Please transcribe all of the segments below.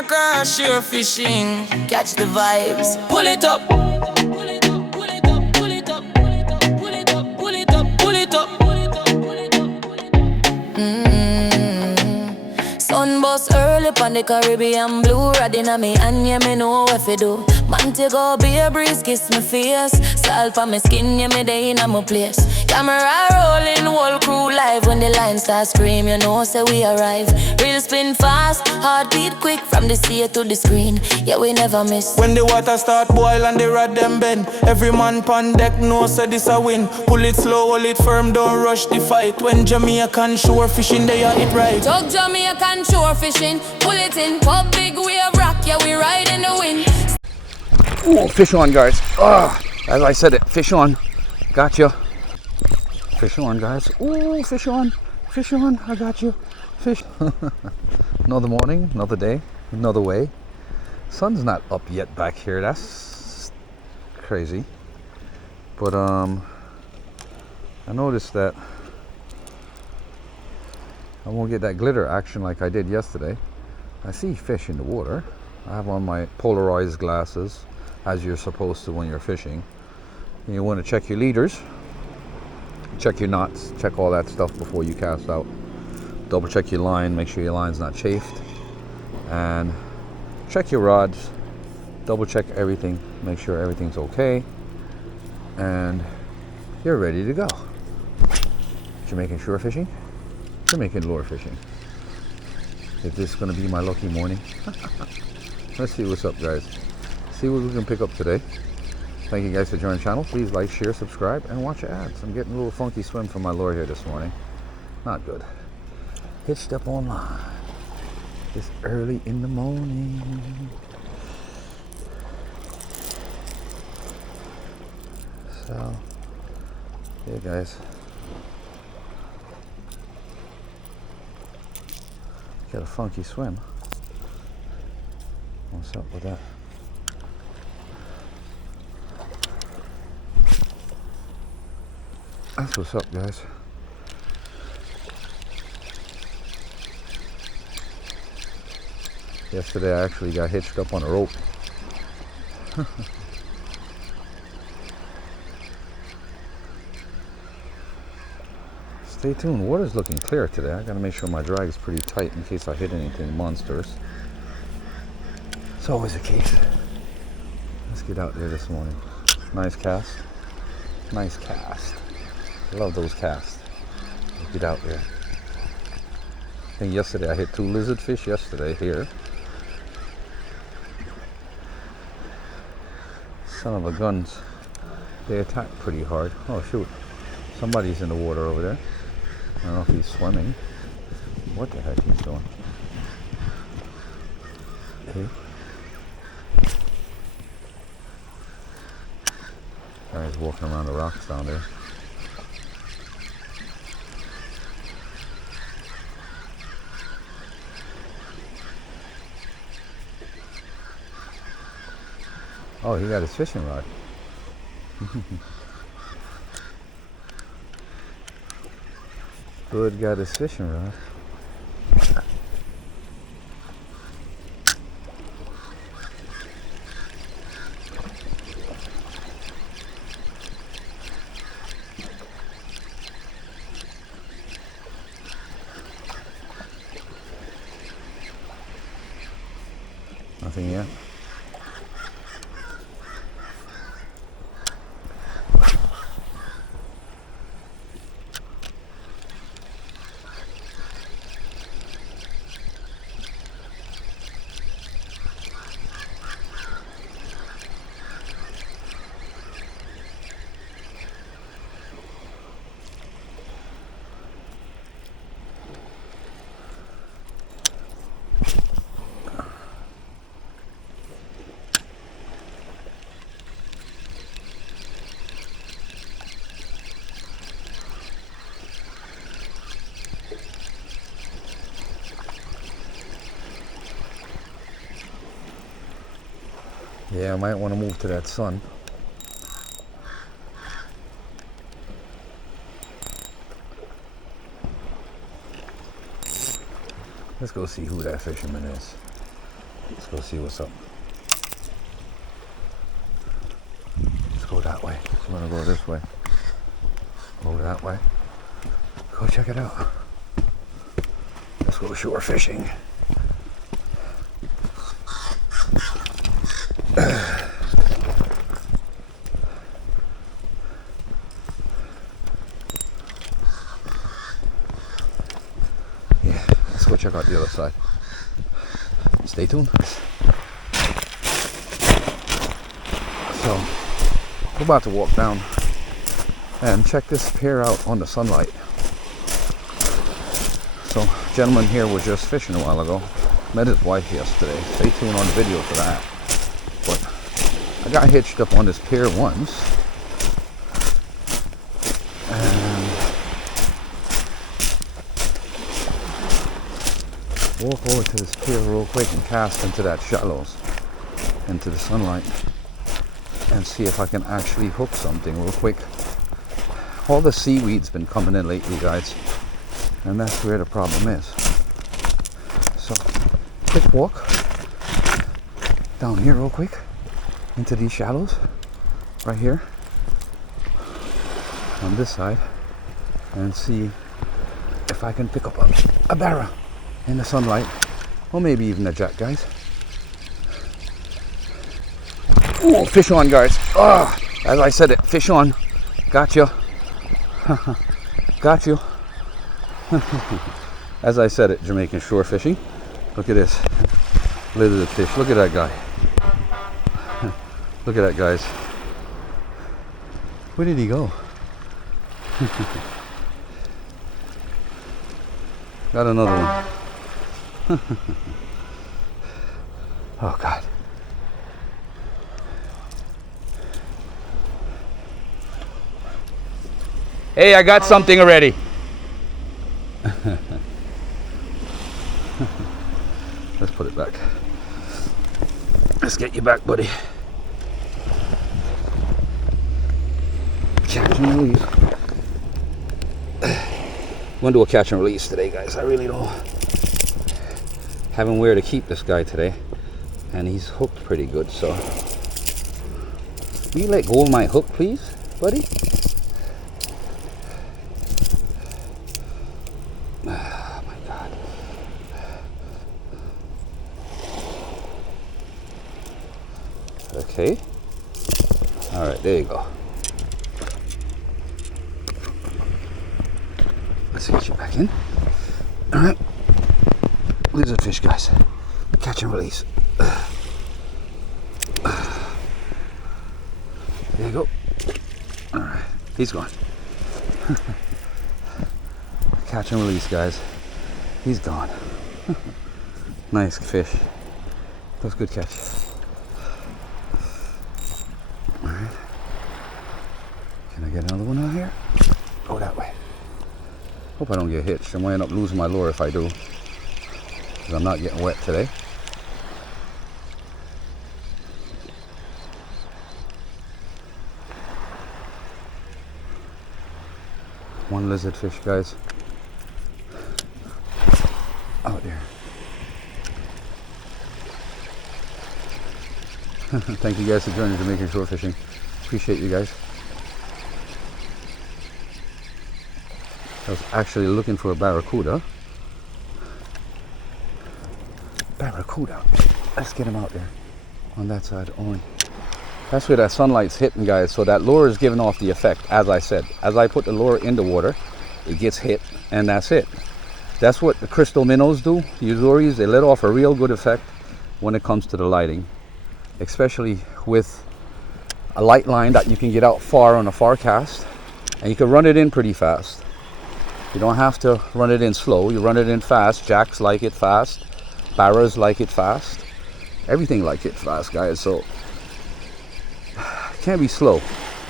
across shore fishing. Catch the vibes. Pull it up. Pull it up, pull it up, pull it up, pull it up, pull it up, pull it up, pull it up, pull it up, pull it up, pull it up. Sun bust early on the Caribbean blue. Riding on me and yeah, me know what to do. Man take go be a breeze, kiss my face. Salt for my skin, yeah, me day in my place. Camera rolling, whole crew live. When the line starts scream, you know, say we arrive. Real spin fast, heartbeat quick. From the sea to the screen, yeah, we never miss. When the water start boil and the rod them bend, every man pon deck know say this a win. Pull it slow, hold it firm, don't rush the fight. When Jamaican shore fishing, they are it right. Talk Jamaican shore fishing, pull it in. Pop big wave rock, yeah, we ride in the wind. Ooh, fish on, guys. As I said it, fish on. Gotcha. Fish on, guys. Ooh, fish on. Fish on. I got you. Fish. Another morning, another day, another way. Sun's not up yet back here. That's crazy. But I noticed that I won't get that glitter action like I did yesterday. I see fish in the water. I have on my polarized glasses, as you're supposed to when you're fishing. And you want to check your leaders, check your knots, check all that stuff before you cast out. Double check your line, make sure your line's not chafed, and check your rods, double check everything, make sure everything's okay, and you're ready to go. Jamaican shore fishing, Jamaican lure fishing. Is this going to be my lucky morning? Let's see what's up, guys. See what we can pick up today. Thank you guys for joining the channel. Please like, share, subscribe, and watch your ads. I'm getting a little funky swim from my lure here this morning. Not good. Hitched up online. It's early in the morning. So, yeah, guys. Got a funky swim. What's up with that? That's what's up, guys. Yesterday I actually got hitched up on a rope. Stay tuned. Water's looking clear today. I gotta make sure my drag is pretty tight in case I hit anything monstrous. It's always the case. Let's get out there this morning. Nice cast. Nice cast. Love those casts. Let's get out there. I think yesterday I hit 2 lizardfish yesterday here. Son of a guns. They attack pretty hard. Oh shoot. Somebody's in the water over there. I don't know if he's swimming. What the heck he's doing. Okay. Guy's walking around the rocks down there. Oh, he got his fishing rod. Bud got his fishing rod. Nothing yet. Yeah, I might want to move to that sun. Let's go see who that fisherman is. Let's go see what's up. Let's go that way. I'm gonna go this way. Go that way. Go check it out. Let's go shore fishing. Yeah, let's go check out the other side. Stay tuned. So, we're about to walk down and check this pier out on the sunlight. So, gentleman here was just fishing a while ago. Met his wife yesterday. Stay tuned on the video for that. But I got hitched up on this pier once. And walk over to this pier real quick and cast into that shallows, into the sunlight, and see if I can actually hook something real quick. All the seaweed's been coming in lately, guys, and that's where the problem is. So, quick walk down here real quick into these shallows right here on this side and see if I can pick up a barra in the sunlight, or maybe even a jack, guys. Ooh, fish on, guys. Oh, as I said it, fish on. Gotcha. Got you. As I said it, Jamaican shore fishing. Look at this. Lizard fish. Look at that guy. Look at that, guys. Where did he go? Got another one. Oh, God. Hey, I got something already. Let's put it back. Let's get you back, buddy. Catch and release. I'm gonna do a catch and release today, guys. I really don't have where to keep this guy today, and he's hooked pretty good. So, will you let go of my hook, please, buddy? Oh my God. Okay. All right, there you go. Let's get you back in. All right. Lizard fish, guys. Catch and release. There you go. All right. He's gone. Catch and release, guys. He's gone. Nice fish. That was a good catch. All right. Can I get another one out here? Go that way. Hope I don't get hitched. I might end up losing my lure if I do, because I'm not getting wet today. One lizard fish, guys. Out there. Thank you guys for joining Jamaican shore fishing. Appreciate you guys. I was actually looking for a barracuda. Barracuda. Let's get him out there. On that side only. That's where that sunlight's hitting, guys. So that lure is giving off the effect, as I said. As I put the lure in the water, it gets hit, and that's it. That's what the crystal minnows do. Usuries, they let off a real good effect when it comes to the lighting. Especially with a light line that you can get out far on a far cast. And you can run it in pretty fast. You don't have to run it in slow. You run it in fast. Jacks like it fast. Barras like it fast. Everything like it fast, guys. So, it can't be slow.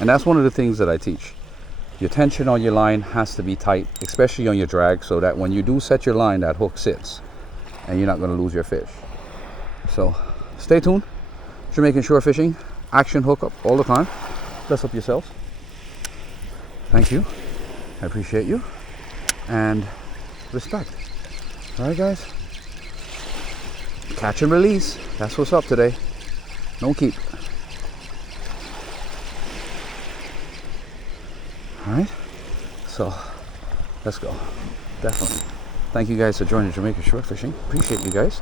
And that's one of the things that I teach. Your tension on your line has to be tight, especially on your drag, so that when you do set your line, that hook sits. And you're not going to lose your fish. So, stay tuned. Jamaican shore fishing. Action hookup all the time. Bless up yourselves. Thank you. I appreciate you. And respect. All right, guys? Catch and release. That's what's up today. No keep. Alright. So let's go. Definitely. Thank you guys for joining Jamaican Shore Fishing. Appreciate you guys.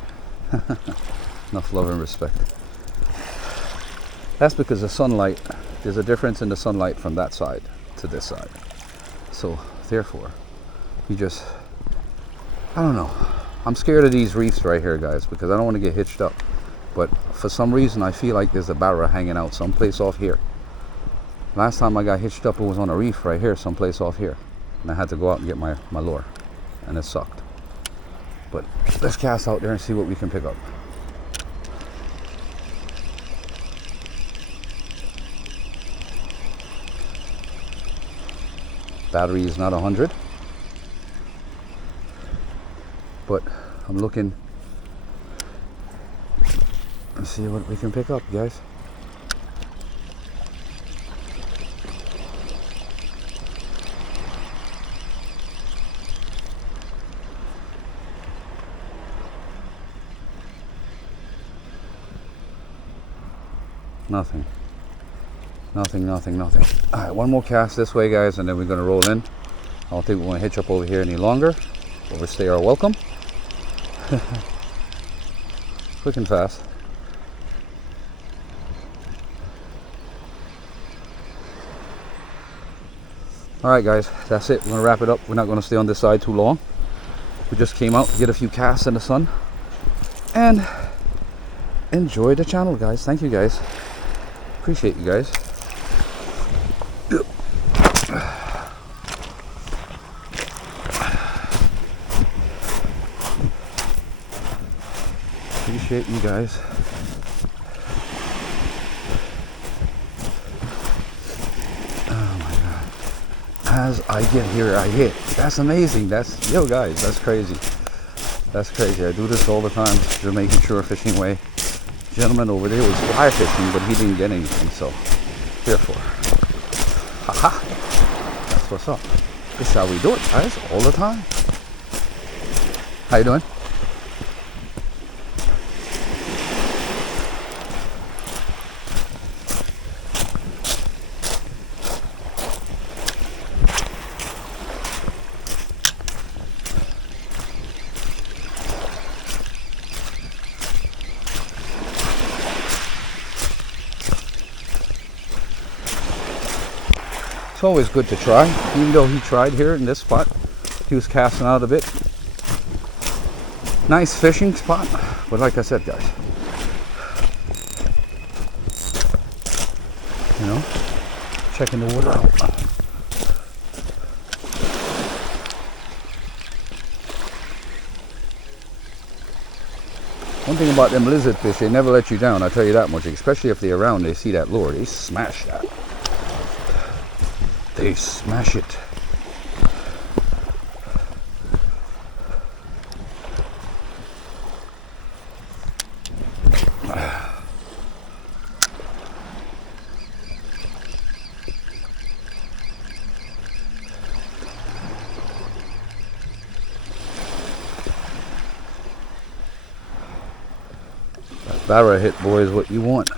Enough love and respect. That's because the sunlight, there's a difference in the sunlight from that side to this side. So therefore, you just, I don't know. I'm scared of these reefs right here, guys, because I don't want to get hitched up. But for some reason, I feel like there's a barra hanging out someplace off here. Last time I got hitched up, it was on a reef right here, someplace off here. And I had to go out and get my lure. And it sucked. But let's cast out there and see what we can pick up. Battery is not 100. But I'm looking. Let's see what we can pick up, guys. Nothing. Nothing. Alright, one more cast this way, guys, and then we're going to roll in. I don't think we want to hitch up over here any longer. Overstay our welcome. Quick and fast. Alright, guys, that's it. We're going to wrap it up. We're not going to stay on this side too long. We just came out to get a few casts in the sun. And enjoy the channel, guys. Thank you, guys. Appreciate you guys. Appreciate you guys. Oh my god. As I get here, I hit. That's amazing. Yo guys, that's crazy. That's crazy. I do this all the time. Jamaican Shore Fishing way. Gentleman over there was fly fishing, but he didn't get anything, so therefore. Haha. That's what's up. This is how we do it, guys, all the time. How you doing? It's always good to try, even though he tried here in this spot. He was casting out a bit. Nice fishing spot, but like I said, guys, you know, checking the water out. One thing about them lizard fish, they never let you down, I tell you that much, especially if they're around, they see that lure, they smash that. They smash it. That barra hit, boy, is what you want.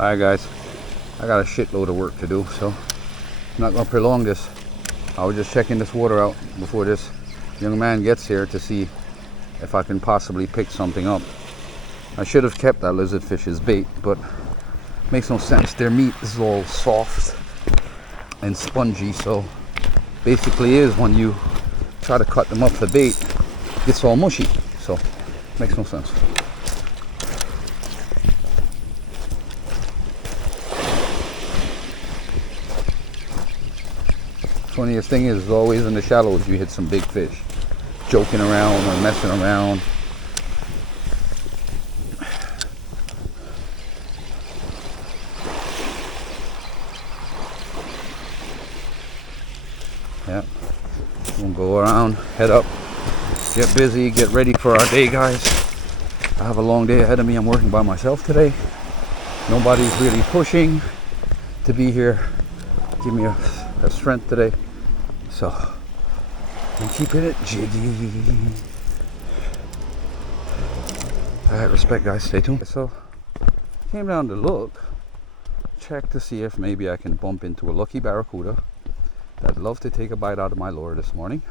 Alright guys, I got a shitload of work to do, so I'm not going to prolong this. I was just checking this water out before this young man gets here to see if I can possibly pick something up. I should have kept that lizard fish's bait, but it makes no sense. Their meat is all soft and spongy, so basically is when you try to cut them up for bait, gets all mushy. So makes no sense. Funniest thing is always in the shallows you hit some big fish, joking around or messing around. Yeah, we'll go around, head up, get busy, get ready for our day, guys. I have a long day ahead of me. I'm working by myself today. Nobody's really pushing to be here. Give me a strength today. So I'm keeping it jiggy. Alright, respect, guys. Stay tuned. So came down to look, check to see if maybe I can bump into a lucky barracuda. I'd love to take a bite out of my lure this morning.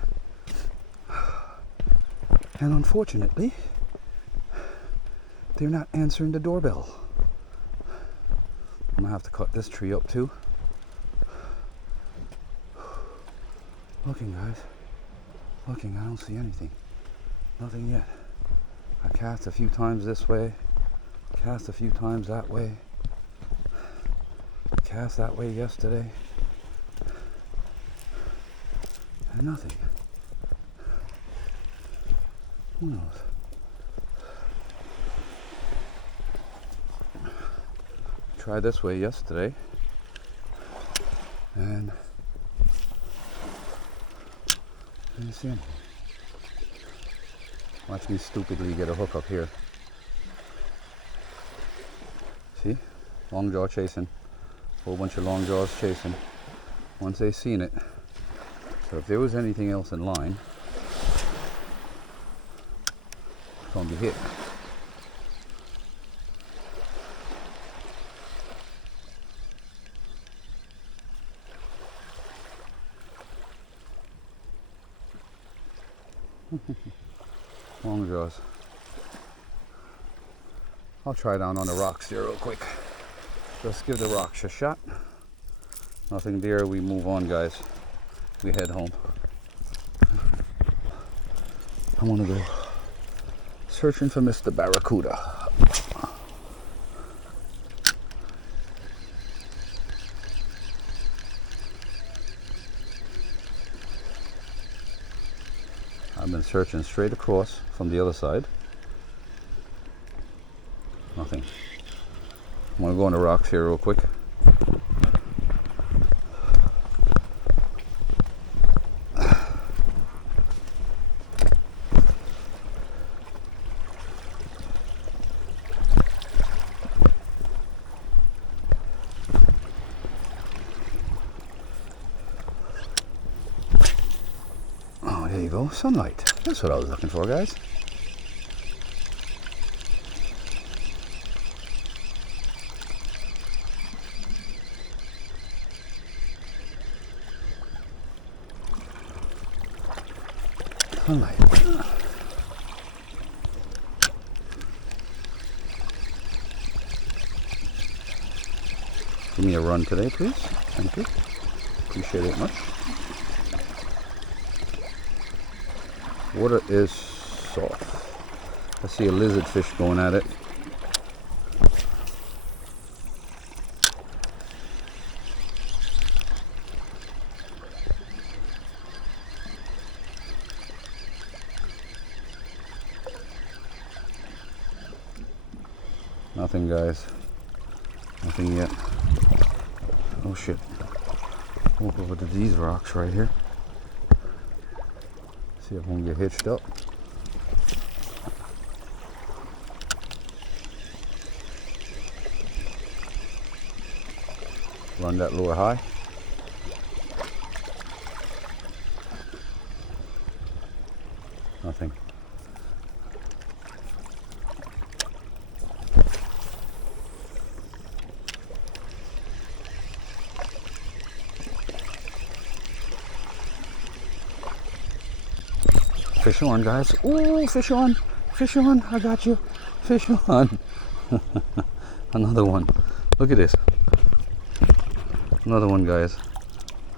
And unfortunately, they're not answering the doorbell. I'm gonna have to cut this tree up too. Looking, guys. Looking, I don't see anything. Nothing yet. I cast a few times this way, cast a few times that way, cast that way yesterday. And nothing. Who knows? Tried this way yesterday and didn't see anything. Watch me stupidly get a hook up here. See? Long jaw chasing. Whole bunch of long jaws chasing. Once they seen it. So if there was anything else in line, it's gonna be hit. Long jaws. I'll try down on the rocks here real quick. Just give the rocks a shot. Nothing there, we move on, guys. We head home. I want to go searching for Mr. Barracuda. I've been searching straight across from the other side. Nothing. I'm going to go on the rocks here real quick. There you go, sunlight. That's what I was looking for, guys. Sunlight. Give me a run today, please. Thank you. Appreciate it much. Water is soft. I see a lizard fish going at it. Nothing, guys. Nothing yet. Oh shit. Walk over to these rocks right here. See if I can get hitched up. Run that lure high. Nothing. Fish on, guys. Ooh, fish on. Fish on. I got you. Fish on. Another one. Look at this. Another one, guys.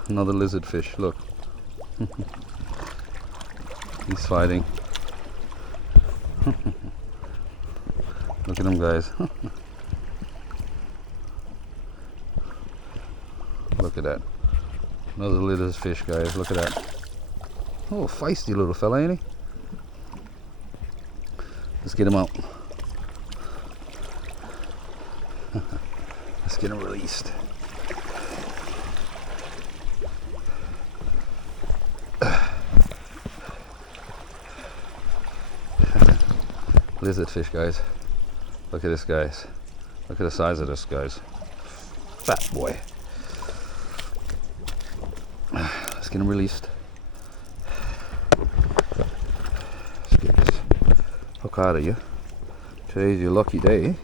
Another lizard fish. Look. He's fighting. Look at them guys. Look at that. Another little fish, guys. Look at that. Oh, feisty little fella, ain't he? Let's get him out. Let's get him released. Lizard fish, guys. Look at this, guys. Look at the size of this, guys. Fat boy. Let's get him released. Let's get this hook out of you. Today's your lucky day.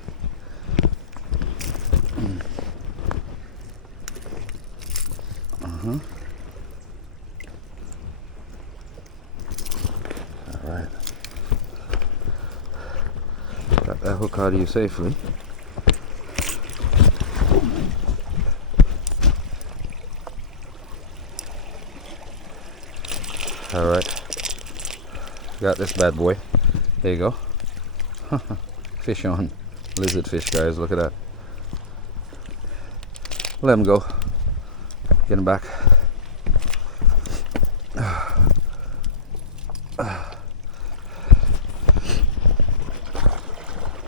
Alright. Got that hook out of you safely. Alright. Got this bad boy. There you go. Fish on. Lizard fish, guys. Look at that. Let him go. Get him back.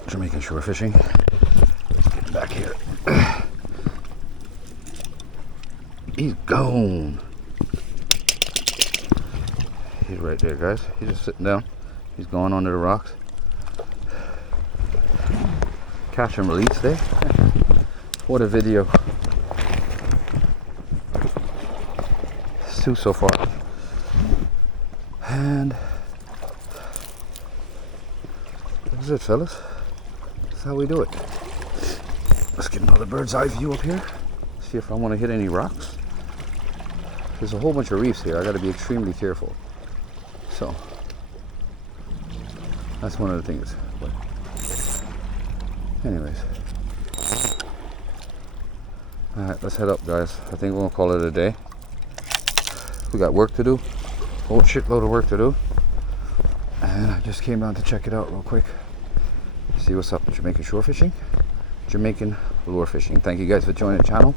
Jamaican shore fishing. Let's get him back here. He's gone. He's right there, guys. He's just sitting down. He's gone under the rocks. Catch and release there. What a video. It's two so far. And that's it, fellas. That's how we do it. Let's get another bird's eye view up here. See if I want to hit any rocks. There's a whole bunch of reefs here. I got to be extremely careful. So that's one of the things. But anyways, all right, let's head up, guys. I think we're gonna call it a day. We got work to do. Whole shitload of work to do. And I just came down to check it out real quick. See what's up. Jamaican shore fishing, Jamaican lure fishing. Thank you guys for joining the channel.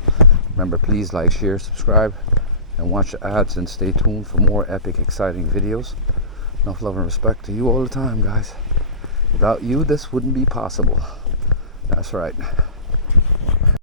Remember, please like, share, subscribe, and watch the ads, and stay tuned for more epic, exciting videos. Enough love and respect to you all the time, guys. Without you, this wouldn't be possible. That's right.